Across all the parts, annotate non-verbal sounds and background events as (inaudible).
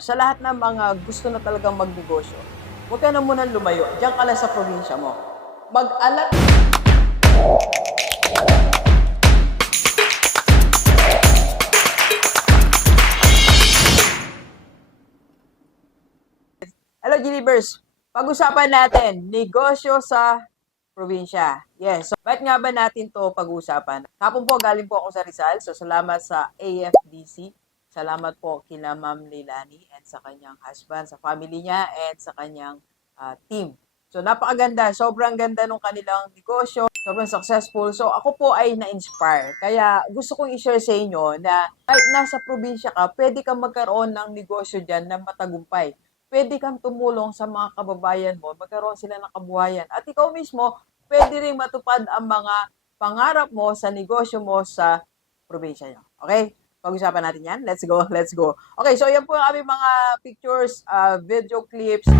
Sa lahat ng mga gusto na talagang magnegosyo, huwag ka na muna lumayo. Diyan ka lang sa probinsya mo. Mag-alat Hello, Gilibers. Pag-usapan natin, negosyo sa probinsya. Yes. So, bakit nga ba natin to pag-uusapan? Kapon po, galing po ako sa Rizal. So, salamat sa AFDC. Salamat po kina Ma'am Leilani and sa kanyang husband, sa family niya, and sa kanyang ah, team. So, napakaganda. Sobrang ganda nung kanilang negosyo. Sobrang successful. So, ako po ay na-inspire. Kaya, gusto kong i-share sa inyo na kahit nasa probinsya ka, pwede kang magkaroon ng negosyo dyan na matagumpay pwede kang tumulong sa mga kababayan mo, magkaroon sila ng kabuhayan. At ikaw mismo, pwede rin matupad ang mga pangarap mo sa negosyo mo sa probinsya nyo. Okay? Pag-usapan natin yan. Let's go, let's go. Okay, so yan po yung aming mga pictures, uh, video clips.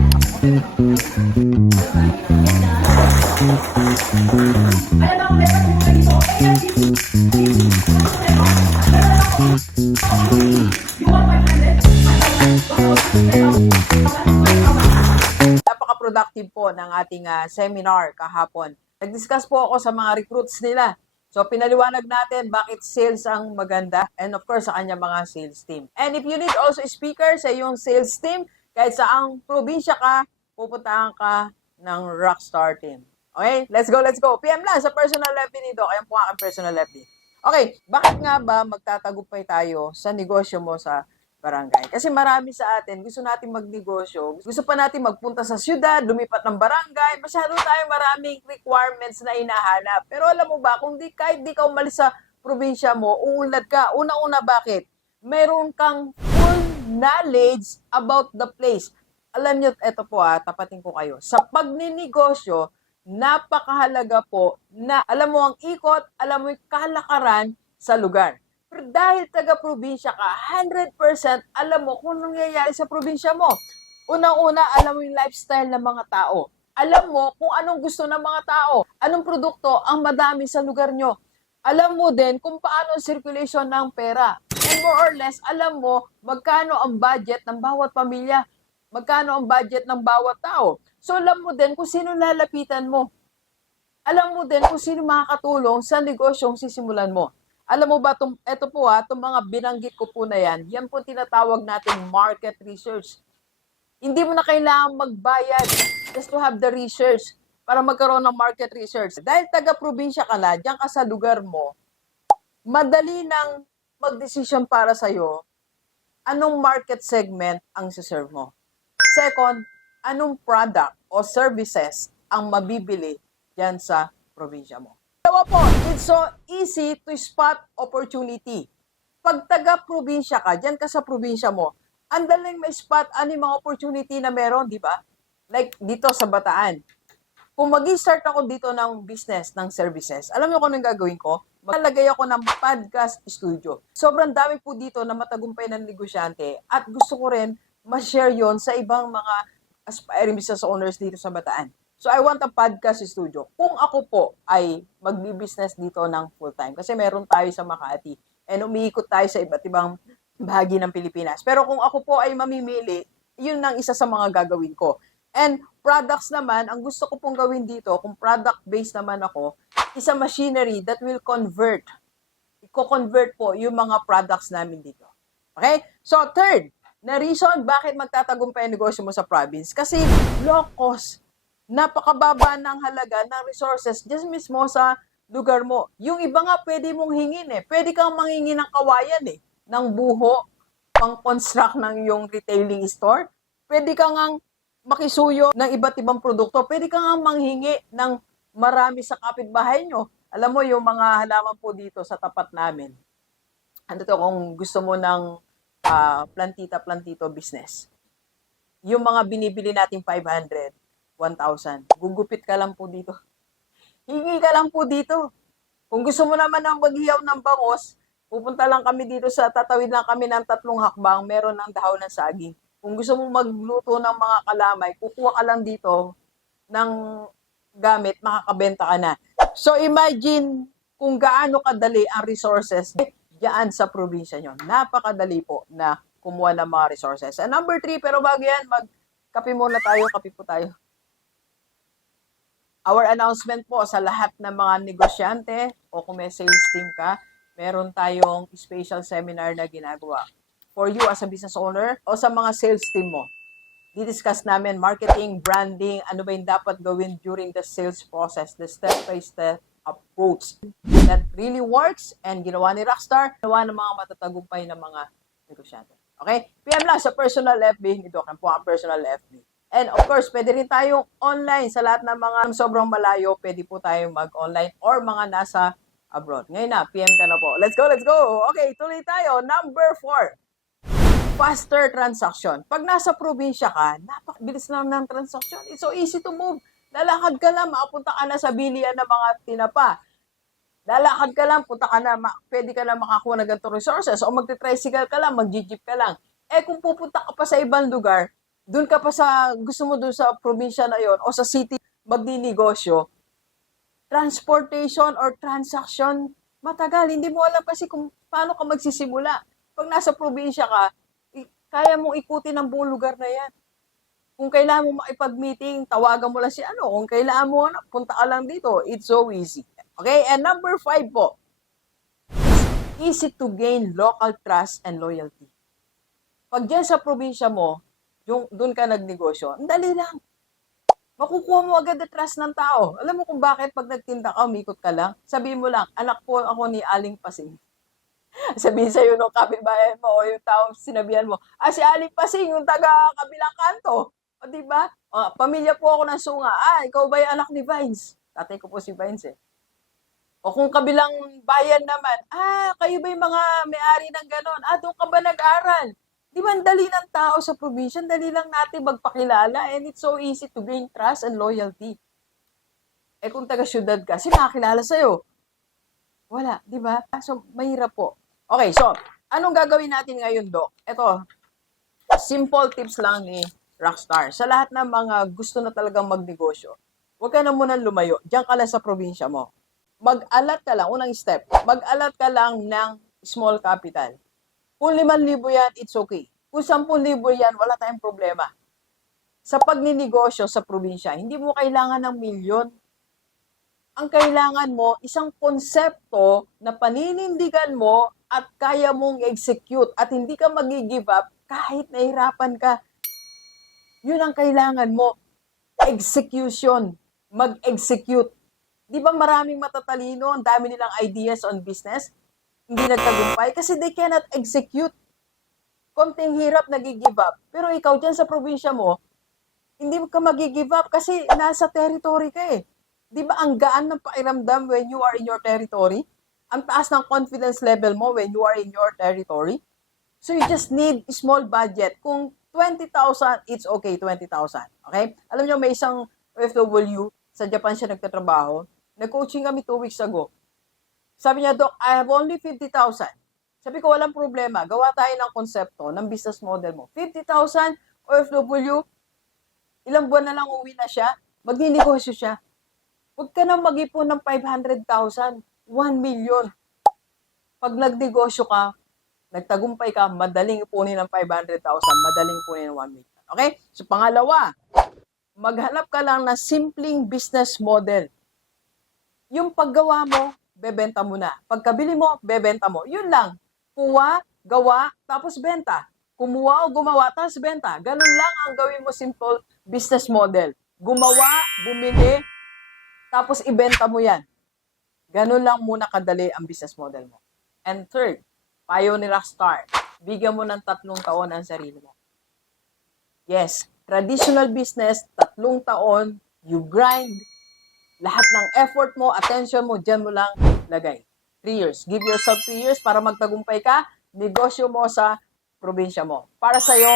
Napaka-productive po ng ating ah, seminar kahapon. Nag-discuss po ako sa mga recruits nila. So, pinaliwanag natin bakit sales ang maganda and of course sa kanya mga sales team. And if you need also speaker sa iyong sales team, kahit saang probinsya ka, pupuntahan ka ng rockstar team. Okay? Let's go, let's go. PM lang sa personal FB nito. Kaya po ang personal FB. Okay, bakit nga ba magtatagumpay tayo sa negosyo mo sa barangay? Kasi marami sa atin, gusto natin magnegosyo, gusto pa natin magpunta sa syudad, lumipat ng barangay, masyado tayo maraming requirements na hinahanap. Pero alam mo ba, kung di, kahit di ka umalis sa probinsya mo, uunlad ka. Una-una, bakit? Meron kang full knowledge about the place. Alam nyo, eto po ah, tapatin ko kayo. Sa pagninegosyo, napakahalaga po na alam mo ang ikot, alam mo yung kalakaran sa lugar. Pero dahil taga-probinsya ka, 100% alam mo kung nangyayari sa probinsya mo. Unang-una, alam mo yung lifestyle ng mga tao. Alam mo kung anong gusto ng mga tao. Anong produkto ang madami sa lugar nyo. Alam mo din kung paano ang circulation ng pera. And more or less, alam mo magkano ang budget ng bawat pamilya. Magkano ang budget ng bawat tao. So alam mo din kung sino lalapitan mo. Alam mo din kung sino makakatulong sa negosyong sisimulan mo. Alam mo ba, tum, eto po ha, itong mga binanggit ko po na yan, yan po tinatawag natin market research. Hindi mo na kailangan magbayad just to have the research para magkaroon ng market research. Dahil taga-probinsya ka na, diyan ka sa lugar mo, madali nang mag-decision para sa'yo anong market segment ang siserve mo. Second, anong product o services ang mabibili dyan sa probinsya mo. Dalawa po, it's so easy to spot opportunity. Pag taga-probinsya ka, dyan ka sa probinsya mo, ang daling may spot ano yung mga opportunity na meron, di ba? Like dito sa Bataan. Kung mag start ako dito ng business, ng services, alam niyo kung anong gagawin ko? Maglalagay ako ng podcast studio. Sobrang dami po dito na matagumpay ng negosyante at gusto ko rin ma-share yon sa ibang mga aspiring business owners dito sa Bataan. So I want a podcast studio. Kung ako po ay magbi-business dito ng full-time kasi meron tayo sa Makati and umiikot tayo sa iba't ibang bahagi ng Pilipinas. Pero kung ako po ay mamimili, yun ang isa sa mga gagawin ko. And products naman, ang gusto ko pong gawin dito, kung product-based naman ako, is a machinery that will convert. Iko-convert po yung mga products namin dito. Okay? So, third, na reason bakit magtatagumpay ang negosyo mo sa province. Kasi low cost. Napakababa ng halaga ng resources just mismo sa lugar mo. Yung iba nga pwede mong hingin eh. Pwede kang manghingi ng kawayan eh. Ng buho, pang-construct ng yung retailing store. Pwede kang ang makisuyo ng iba't ibang produkto. Pwede kang ang manghingi ng marami sa kapitbahay nyo. Alam mo, yung mga halaman po dito sa tapat namin. Ano to, kung gusto mo ng ah, plantita-plantito business. Yung mga binibili natin 500, 1,000, gugupit ka lang po dito. Hingi ka lang po dito. Kung gusto mo naman ng maghiyaw ng bangos, pupunta lang kami dito sa tatawid lang kami ng tatlong hakbang, meron ng dahon ng saging. Kung gusto mo magluto ng mga kalamay, kukuha ka lang dito ng gamit, makakabenta ka na. So imagine kung gaano kadali ang resources diyan sa probinsya nyo. Napakadali po na kumuha ng mga resources. And number three, pero bago yan, magkape muna tayo, kape po tayo. Our announcement po sa lahat ng mga negosyante o kung may sales team ka, meron tayong special seminar na ginagawa for you as a business owner o sa mga sales team mo. Didiscuss namin marketing, branding, ano ba yung dapat gawin during the sales process, the step-by-step approach that really works and ginawa ni Rockstar, ginawa ng mga matatagumpay na mga negosyante. Okay? PM lang sa personal FB Doc. Yan po ang personal FB. And of course, pwede rin tayong online sa lahat ng mga sobrang malayo, pwede po tayong mag-online or mga nasa abroad. Ngayon na, PM ka na po. Let's go, let's go! Okay, tuloy tayo. Number four, faster transaction. Pag nasa probinsya ka, napakabilis lang ng transaction. It's so easy to move. Lalakad ka lang, makapunta ka na sa bilian ng mga tinapa. Lalakad ka lang, punta ka na, pwede ka na makakuha ng ganito resources. O magte-tricycle ka lang, mag-jeep ka lang. Eh kung pupunta ka pa sa ibang lugar, doon ka pa sa, gusto mo doon sa probinsya na yon o sa city, magninegosyo, transportation or transaction, matagal. Hindi mo alam kasi kung paano ka magsisimula. Pag nasa probinsya ka, kaya mong ikutin ang buong lugar na yan. Kung kailangan mo makipag-meeting, tawagan mo lang si ano. Kung kailangan mo, ano, punta ka lang dito. It's so easy. Okay? And number five po, easy to gain local trust and loyalty. Pag dyan sa probinsya mo, yung doon ka nagnegosyo, ang dali lang. Makukuha mo agad the trust ng tao. Alam mo kung bakit pag nagtinda ka, umikot ka lang? Sabihin mo lang, anak po ako ni Aling Pasing. (laughs) Sabihin sa'yo nung kapitbahay mo o yung tao sinabihan mo, ah, si Aling Pasing, yung taga kabilang kanto. O, di ba? O, pamilya po ako ng sunga. Ah, ikaw ba yung anak ni Vines? Tatay ko po si Vines eh. O kung kabilang bayan naman, ah, kayo ba yung mga may-ari ng ganon? Ah, doon ka ba nag-aral? Di ang dali ng tao sa probinsya, dali lang natin magpakilala and it's so easy to gain trust and loyalty. Eh kung taga-syudad ka, sino nakakilala sa'yo? Wala, di ba? So, mahirap po. Okay, so, anong gagawin natin ngayon, Doc? Ito, simple tips lang ni Rockstar. Sa lahat ng mga gusto na talagang magnegosyo, huwag ka na muna lumayo. Diyan ka lang sa probinsya mo. Mag-alat ka lang, unang step, mag-alat ka lang ng small capital. Kung 5,000 yan, it's okay. Kung 10,000 yan, wala tayong problema. Sa pagninegosyo sa probinsya, hindi mo kailangan ng milyon. Ang kailangan mo, isang konsepto na paninindigan mo at kaya mong execute at hindi ka mag-give up kahit nahirapan ka. Yun ang kailangan mo. Execution. Mag-execute. Di ba maraming matatalino, ang dami nilang ideas on business, hindi nagtagumpay kasi they cannot execute. Konting hirap, nag-give up. Pero ikaw dyan sa probinsya mo, hindi ka mag-give up kasi nasa territory ka eh. Di ba ang gaan ng pakiramdam when you are in your territory? Ang taas ng confidence level mo when you are in your territory? So you just need small budget. Kung 20,000, it's okay, 20,000. Okay? Alam nyo, may isang OFW, sa Japan siya nagtatrabaho. Nag-coaching kami two weeks ago. Sabi niya, Doc, I have only 50,000. Sabi ko, walang problema. Gawa tayo ng konsepto, ng business model mo. 50,000 OFW, ilang buwan na lang uwi na siya, magninegosyo siya. Huwag ka na mag-ipon ng 500,000, 1 million. Pag nagnegosyo ka, nagtagumpay ka, madaling ipunin ng 500,000, madaling ipunin ng 1 million. Okay? So, pangalawa, maghanap ka lang ng simpleng business model. Yung paggawa mo, bebenta mo na. Pagkabili mo, bebenta mo. Yun lang. Kuha, gawa, tapos benta. Kumuha o gumawa, tapos benta. Ganun lang ang gawin mo simple business model. Gumawa, bumili, tapos ibenta mo yan. Ganun lang muna kadali ang business model mo. And third, payo ni Rockstar, bigyan mo ng tatlong taon ang sarili mo. Yes, traditional business, tatlong taon, you grind, lahat ng effort mo, attention mo, dyan mo lang lagay. Three years. Give yourself three years para magtagumpay ka, negosyo mo sa probinsya mo. Para sa'yo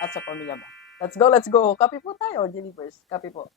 at sa pamilya mo. Let's go, let's go. Kape po tayo, Jellyverse. Kape po.